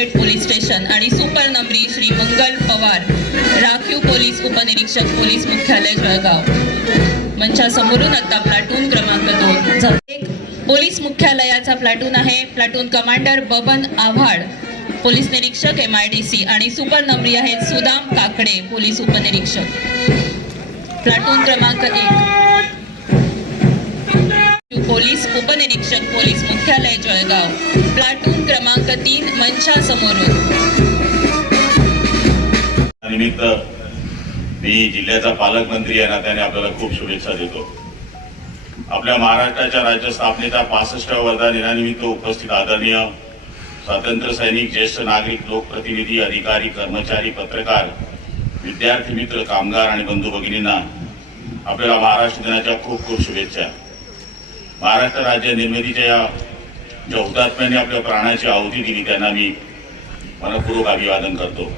पेठ police station आणि supernumerary Shri मंगल पवार राखीव police उपनिरीक्षक पोलीस मुख्यालय जळगाव. मंचासमोरून आता प्लाटून क्रमांक दोन. एक पोलीस मुख्यालयाचा प्लाटून आहे. Platoon commander Baban Avhad police निरीक्षक एम आय डी सी आणि सुपर नंबरी आहेत सुदाम काकडे पोलीस उपनिरीक्षक. प्लाटून क्रमांक एक. पोलीस उपनिरीक्षक पोलीस मुख्यालय जळगाव. प्लाटून क्रमांक तीन मंचासमोरून निमित्त मी जिल्ह्याचा पालकमंत्री या नात्याने आपल्याला खूप शुभेच्छा देतो. आपल्या महाराष्ट्राच्या राज्य स्थापनेच्या पासष्टाव्या वर्धा दिनानिमित्त उपस्थित आदरणीय स्वातंत्र्य सैनिक ज्येष्ठ नागरिक लोकप्रतिनिधी अधिकारी कर्मचारी पत्रकार विद्यार्थी मित्र कामगार आणि बंधू भगिनींना आपल्याला महाराष्ट्र दिनाच्या खूप खूप शुभेच्छा. महाराष्ट्र राज्य निर्मितीच्या या ज्या हुतात्म्यांनी आपल्या प्राणाची आहुती दिली त्यांना मी मनपूर्वक अभिवादन करतो.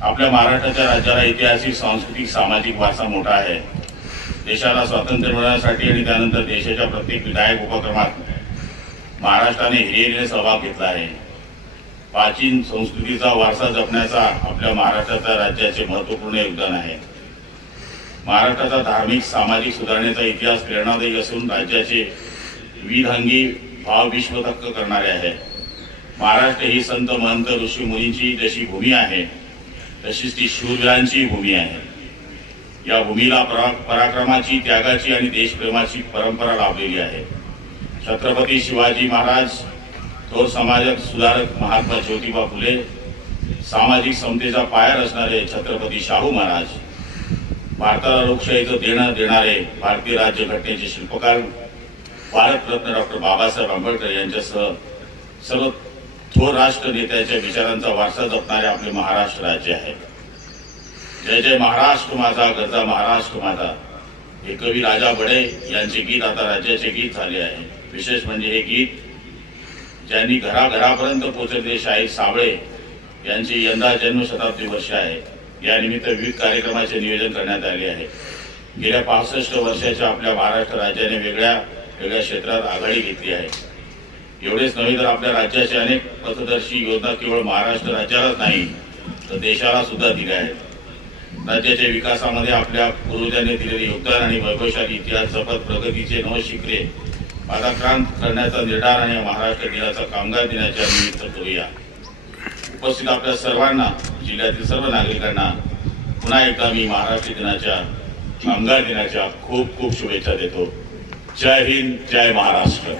आपल्या महाराष्ट्राच्या राज्याला ऐतिहासिक सांस्कृतिक सामाजिक वारसा मोठा आहे. देशाला स्वातंत्र्य मिळवण्यासाठी आणि त्यानंतर देशाच्या प्रत्येक विधायक उपक्रमात महाराष्ट्राने हिरिरीने सहभाग घेतला आहे. प्राचीन संस्कृतीचा वारसा जपण्याचा आपल्या महाराष्ट्राच्या राज्याचे महत्त्वपूर्ण योगदान आहे. महाराष्ट्राचा धार्मिक सामाजिक सुधारणेचा इतिहास प्रेरणादायी असून राज्याचे विविधांगी भाव विश्वतक्क करणारे आहे. महाराष्ट्र ही संत महंत ऋषी मुनींची जशी भूमी आहे तशीच ती शूरवीरांची भूमी आहे. या भूमीला परा- पराक्रमाची त्यागाची आणि देशप्रेमाची परंपरा लाभलेली आहे. छत्रपती शिवाजी महाराज थोर समाजात सुधारक महात्मा ज्योतिबा फुले सामाजिक समतेचा पाया रचणारे छत्रपती शाहू महाराज भारताला लोकशाहीचं देणं देणारे भारतीय राज्यघटनेचे शिल्पकार भारतरत्न डॉक्टर बाबासाहेब आंबेडकर यांच्यासह सर्व थोर राष्ट्र नेत्याच्या विचारांचा वारसा जपणारे आपले महाराष्ट्र राज्य आहे. जय जय महाराष्ट्र माझा गरजा महाराष्ट्र माझा. हे कवी राजा बडे यांचे गीत आता राज्याचे गीत झाले आहे. विशेष म्हणजे हे गीत ज्यांनी घराघरापर्यंत पोहोचवले शाहीर साबळे यांची यंदा जन्मशताब्दी वर्ष आहे. यानिमित्त विविध कार्यक्रमाचे नियोजन करण्यात आले आहे. गेल्या पासष्ट वर्षाच्या आपल्या महाराष्ट्र राज्याने वेगळ्या वेगळ्या क्षेत्रात आघाडी घेतली आहे. एवढेच नव्हे तर आपल्या राज्याचे अनेक पथदर्शी योजना केवळ महाराष्ट्र राज्यालाच नाही तर देशाला सुद्धा दिल्या आहेत. राज्याच्या विकासामध्ये आपल्या पूर्वजांनी दिलेले योगदान आणि वैभवशाली इतिहास जपत प्रगतीचे नवशिखरे पादाक्रांत करण्याचा निर्धार आणि महाराष्ट्र दिनाचा कामगार दिनाच्या निमित्त करूया. उपस्थित आपल्या सर्वांना जिल्ह्यातील सर्व नागरिकांना पुन्हा एकदा मी महाराष्ट्र दिनाच्या कामगार दिनाच्या खूप खूप शुभेच्छा देतो. जय हिंद जय महाराष्ट्र.